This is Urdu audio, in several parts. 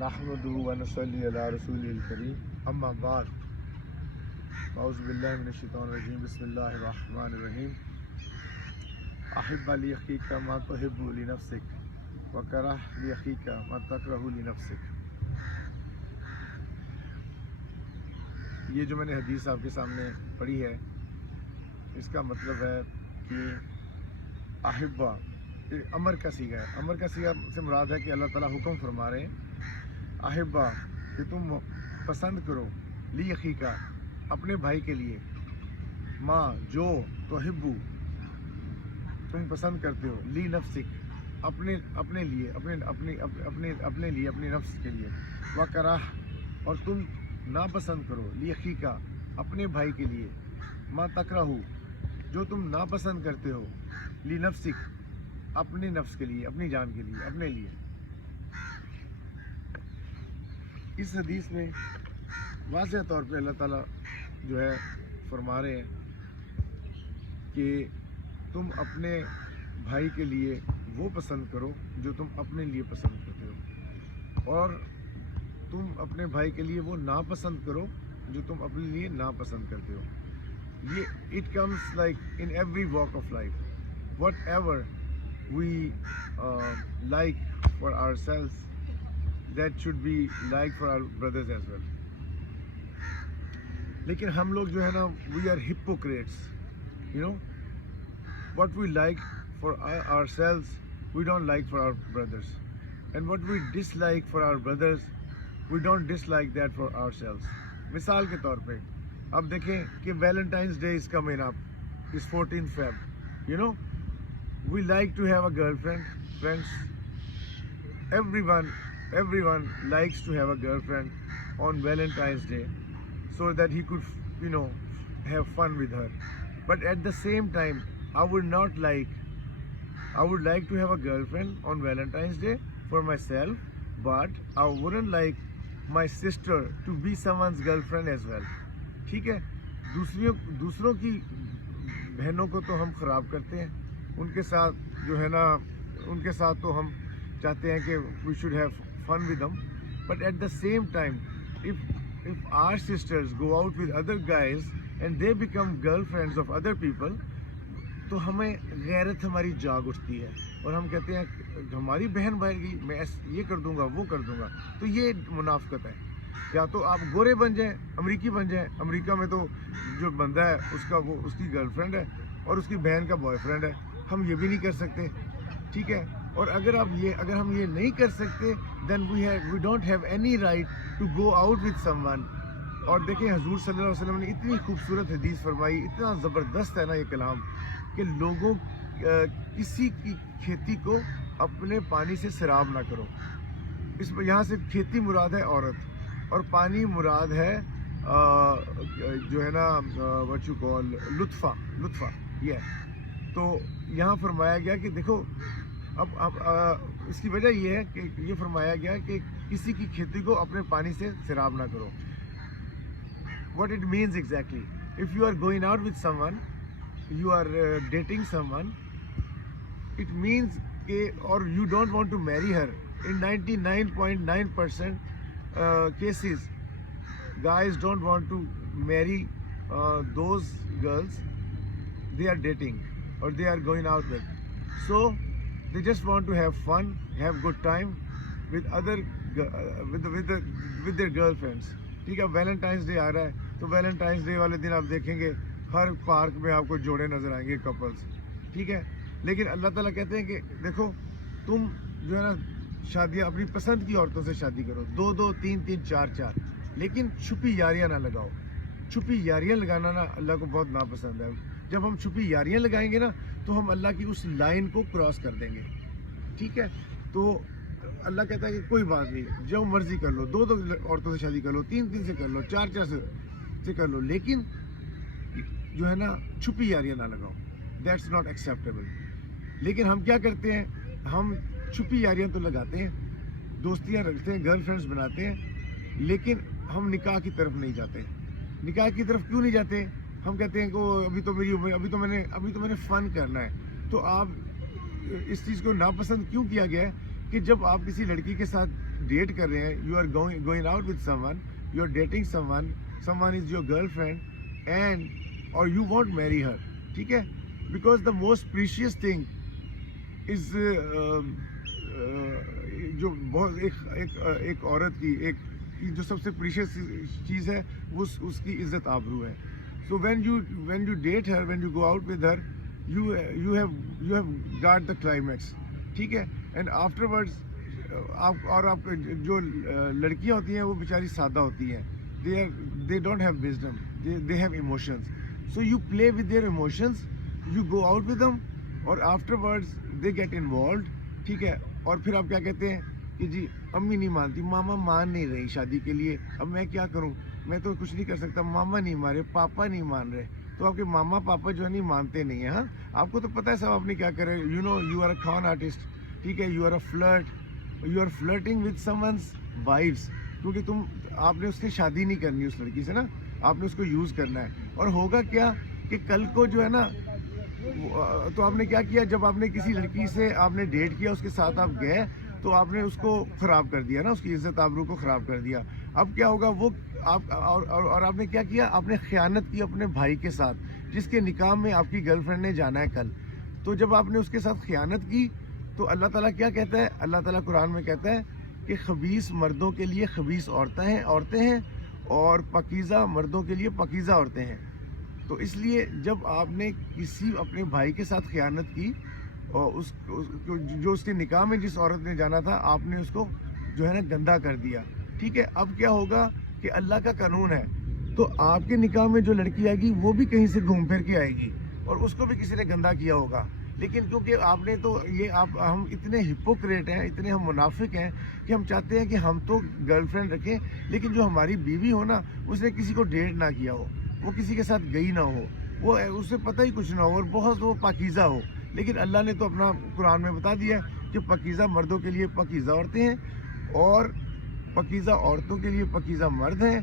نحمده ونصلي على رسوله الكريم اما بعد اعوذ باللہ من الشیطان الرجیم بسم اللہ الرحمن الرحیم احب لاخیک ما تحب لنفسک وکرہ لاخیک ما تکرہ لنفسک. یہ جو میں نے حدیث آپ کے سامنے پڑھی ہے اس کا مطلب ہے کہ احبہ امر کا صیغہ ہے. امر کا صیغہ سے مراد ہے کہ اللہ تعالیٰ حکم فرما رہے ہیں احبہ کہ تم پسند کرو لی اخیکا اپنے بھائی کے لیے ماں جو تحبو تم پسند کرتے ہو لی نفسک اپنے لیے اپنے لیے اپنے نفس کے لیے وکراہ اور تم ناپسند کرو لی اخیکا اپنے بھائی کے لیے ما تکرہو جو تم ناپسند کرتے ہو لی نفسک اپنے نفس کے لیے اپنی جان کے لیے اپنے لیے. اس حدیث میں واضح طور پہ اللہ تعالیٰ جو ہے فرما رہے ہیں کہ تم اپنے بھائی کے لیے وہ پسند کرو جو تم اپنے لیے پسند کرتے ہو اور تم اپنے بھائی کے لیے وہ ناپسند کرو جو تم اپنے لیے ناپسند کرتے ہو. یہ it comes like in every walk of life what ever we like for ourselves that should be like for our brothers as well. لیکن ہم لوگ جو ہے نا we are hypocrites, you know, what we like for ourselves we don't like for our brothers, and what we dislike for our brothers we don't dislike that for ourselves. مثال کے طور پہ اب دیکھیں کہ Valentines day is coming up, is 14th Feb, you know. We like to have a girlfriend, friends. Everyone likes to have a girlfriend on Valentine's Day so that he could, you know, have fun with her. But at the same time, I would like to have a girlfriend on Valentine's Day for myself, but I wouldn't like my sister to be someone's girlfriend as well. ٹھیک ہے, دوسروں کی بہنوں کو تو ہم خراب کرتے ہیں, ان کے ساتھ جو ہے نا ان کے ساتھ تو ہم چاہتے ہیں کہ we should have fun with them, but at the same time if our sisters go out with other guys and they become girlfriends of other people تو ہمیں غیرت ہماری جاگ اٹھتی ہے اور ہم کہتے ہیں ہماری بہن بھائی گی میں یہ کر دوں گا وہ کر دوں گا. تو یہ منافقت ہے. یا تو آپ گورے بن جائیں, امریکی بن جائیں. امریکہ میں تو جو بندہ ہے اس کی گرل فرینڈ ہے اور اس کی بہن کا بوائے فرینڈ ہے. ہم یہ بھی نہیں کر سکتے, ٹھیک ہے. اور اگر ہم یہ نہیں کر سکتے then we don't have any right to go out with someone. اور دیکھیں حضور صلی اللہ علیہ وسلم نے اتنی خوبصورت حدیث فرمائی, اتنا زبردست ہے نا یہ کلام کہ لوگوں کسی کی کھیتی کو اپنے پانی سے سیراب نہ کرو. یہاں سے کھیتی مراد ہے عورت اور پانی مراد ہے جو ہے نا what you call لطفہ یہ. تو یہاں فرمایا گیا کہ دیکھو اب اس کی وجہ یہ ہے کہ یہ فرمایا گیا کہ کسی کی کھیتی کو اپنے پانی سے سیراب نہ کرو. What it means exactly, if you are going out with someone, you are dating someone, it means or you don't want to marry her. In 99.9% cases guys don't want to marry those girls they are dating or they are going out with. So they just want to have fun, have good time with their girlfriends. ٹھیک ہے, ویلنٹائنس ڈے آ رہا ہے تو ویلنٹائنس ڈے والے دن آپ دیکھیں گے ہر پارک میں آپ کو جوڑے نظر آئیں گے, کپلز, ٹھیک ہے. لیکن اللہ تعالیٰ کہتے ہیں کہ دیکھو تم جو ہے نا شادیاں اپنی پسند کی عورتوں سے شادی کرو, 2 3 4, لیکن چھپی یاریاں نہ لگاؤ. چھپی یاریاں لگانا نا اللہ کو بہت ناپسند ہے. جب ہم چھپی یاریاں لگائیں گے نا تو ہم اللہ کی اس لائن کو کراس کر دیں گے, ٹھیک ہے. تو اللہ کہتا ہے کہ کوئی بات نہیں, جو مرضی کر لو, 2 عورتوں سے شادی کر لو, 3 سے کر لو, 4 سے کر لو, لیکن جو ہے نا چھپی یاریاں نہ لگاؤ. That's not acceptable. لیکن ہم کیا کرتے ہیں, ہم چھپی یاریاں تو لگاتے ہیں, دوستیاں رکھتے ہیں, گرل فرینڈس بناتے ہیں, لیکن ہم نکاح کی طرف نہیں جاتے. نکاح کی طرف کیوں نہیں جاتے؟ ہم کہتے ہیں کہ ابھی تو میری عمر, ابھی تو میں نے فن کرنا ہے. تو آپ اس چیز کو ناپسند کیوں کیا گیا ہے کہ جب آپ کسی لڑکی کے ساتھ ڈیٹ کر رہے ہیں, you are going out with someone, you are dating someone, someone is your girlfriend and اور یو وانٹ میری ہر, ٹھیک ہے, because the most precious thing is جو بہت ایک عورت کی ایک جو سب سے پریشیس چیز ہے وہ اس کی عزت آبرو ہے. So when you date her, when you go out with her, you have got the climax, ٹھیک ہے, اینڈ آفٹر ورڈز آپ جو لڑکیاں ہوتی ہیں وہ بیچاری سادہ ہوتی ہیں, they don't have wisdom, they have emotions, so you play with their emotions, you go out with them اور afterwards they get involved, ٹھیک ہے, اور پھر آپ کیا کہتے ہیں کہ جی امی نہیں مانتی, ماما مان نہیں رہی شادی کے لیے, اب میں کیا کروں, میں تو کچھ نہیں کر سکتا, ماما نہیں مان رہے, پاپا نہیں مان رہے, تو آپ کے ماما پاپا جو ہے نہیں مانتے نہیں ہیں. ہاں, آپ کو تو پتہ ہے صاحب آپ نے کیا کرے, یو آر اے کان آرٹسٹ, ٹھیک ہے, you are a flirt, you are flirting with someone's wives, کیونکہ آپ نے اس سے شادی نہیں کرنی اس لڑکی سے نا, آپ نے اس کو یوز کرنا ہے. اور ہوگا کیا کہ کل کو جو ہے نا, تو آپ نے کیا کیا, جب آپ نے کسی لڑکی سے آپ نے ڈیٹ کیا, اس کے ساتھ آپ گئے, تو آپ نے اس کو خراب کر دیا نا, اس کی عزت آبرو کو خراب کر دیا. اب کیا ہوگا, وہ آپ اور آپ نے کیا کیا, آپ نے خیانت کی اپنے بھائی کے ساتھ, جس کے نکاح میں آپ کی گرل فرینڈ نے جانا ہے کل. تو جب آپ نے اس کے ساتھ خیانت کی تو اللہ تعالیٰ کیا کہتا ہے, اللہ تعالیٰ قرآن میں کہتا ہے کہ خبیث مردوں کے لیے خبیث عورتیں ہیں اور پاکیزہ مردوں کے لیے پاکیزہ عورتیں ہیں. تو اس لیے جب آپ نے کسی اپنے بھائی کے ساتھ خیانت کی اور جو اس کے نکاح میں جس عورت نے جانا تھا, آپ نے اس کو جو ہے نا گندا کر دیا, ٹھیک ہے. اب کیا ہوگا کہ اللہ کا قانون ہے, تو آپ کے نکاح میں جو لڑکی آئے گی وہ بھی کہیں سے گھوم پھر کے آئے گی اور اس کو بھی کسی نے گندا کیا ہوگا. لیکن کیونکہ آپ نے تو ہم اتنے ہپوکریٹ ہیں, اتنے ہم منافق ہیں کہ ہم چاہتے ہیں کہ ہم تو گرل فرینڈ رکھیں, لیکن جو ہماری بیوی ہو نا, اس نے کسی کو ڈیٹ نہ کیا ہو, وہ کسی کے ساتھ گئی نہ ہو, وہ اسے پتہ ہی کچھ نہ ہو, اور بہت وہ پاکیزہ ہو. لیکن اللہ نے تو اپنا قرآن میں بتا دیا کہ پاکیزہ مردوں کے لیے پاکیزہ عورتیں ہیں اور پاکیزہ عورتوں کے لیے پاکیزہ مرد ہیں,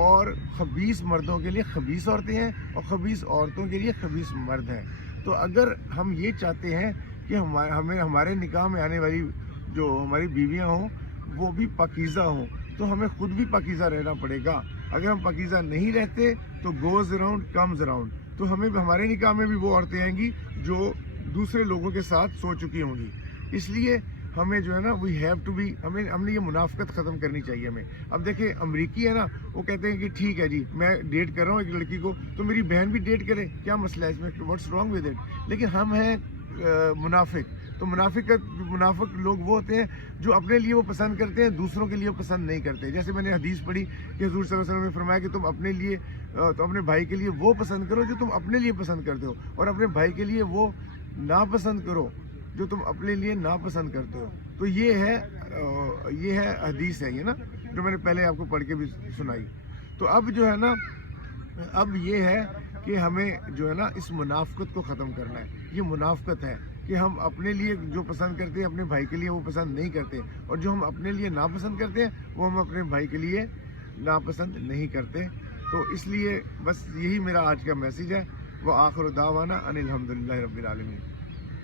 اور خبیث مردوں کے لیے خبیث عورتیں ہیں اور خبیث عورتوں کے لیے خبیث مرد ہیں. تو اگر ہم یہ چاہتے ہیں کہ ہمارے نکاح میں آنے والی جو ہماری بیویاں ہوں وہ بھی پاکیزہ ہوں, تو ہمیں خود بھی پاکیزہ رہنا پڑے گا. اگر ہم پاکیزہ نہیں رہتے تو گوز اراؤنڈ کمز اراؤنڈ, تو ہمارے نکاح میں بھی وہ عورتیں آئیں گی جو دوسرے لوگوں کے ساتھ سو چکی ہوں گی. اس لیے ہمیں جو ہے نا وی ہیو ٹو بی, ہم نے یہ منافقت ختم کرنی چاہیے ہمیں. اب دیکھیں امریکی ہے نا, وہ کہتے ہیں کہ ٹھیک ہے جی میں ڈیٹ کر رہا ہوں ایک لڑکی کو, تو میری بہن بھی ڈیٹ کرے, کیا مسئلہ ہے اس میں, واٹس رانگ ود اٹ. لیکن ہم ہیں منافق, تو منافق لوگ وہ ہوتے ہیں جو اپنے لیے وہ پسند کرتے ہیں, دوسروں کے لیے پسند نہیں کرتے. جیسے میں نے حدیث پڑھی کہ حضور صلی اللہ علیہ وسلم نے فرمایا کہ تم اپنے لیے تو اپنے بھائی کے لیے وہ پسند کرو جو تم اپنے لیے پسند کرتے ہو, اور اپنے بھائی کے لیے وہ ناپسند کرو جو تم اپنے لیے ناپسند کرتے ہو. تو یہ ہے حدیث ہے یہ نا, جو میں نے پہلے آپ کو پڑھ کے بھی سنائی. تو اب جو ہے نا, اب یہ ہے کہ ہمیں جو ہے نا اس منافقت کو ختم کرنا ہے. یہ منافقت ہے کہ ہم اپنے لیے جو پسند کرتے ہیں اپنے بھائی کے لیے وہ پسند نہیں کرتے, اور جو ہم اپنے لیے ناپسند کرتے ہیں وہ ہم اپنے بھائی کے لیے ناپسند نہیں کرتے. تو اس لیے بس یہی میرا آج کا میسیج ہے. وآخر دعوانا ان الحمدللہ رب العالمین.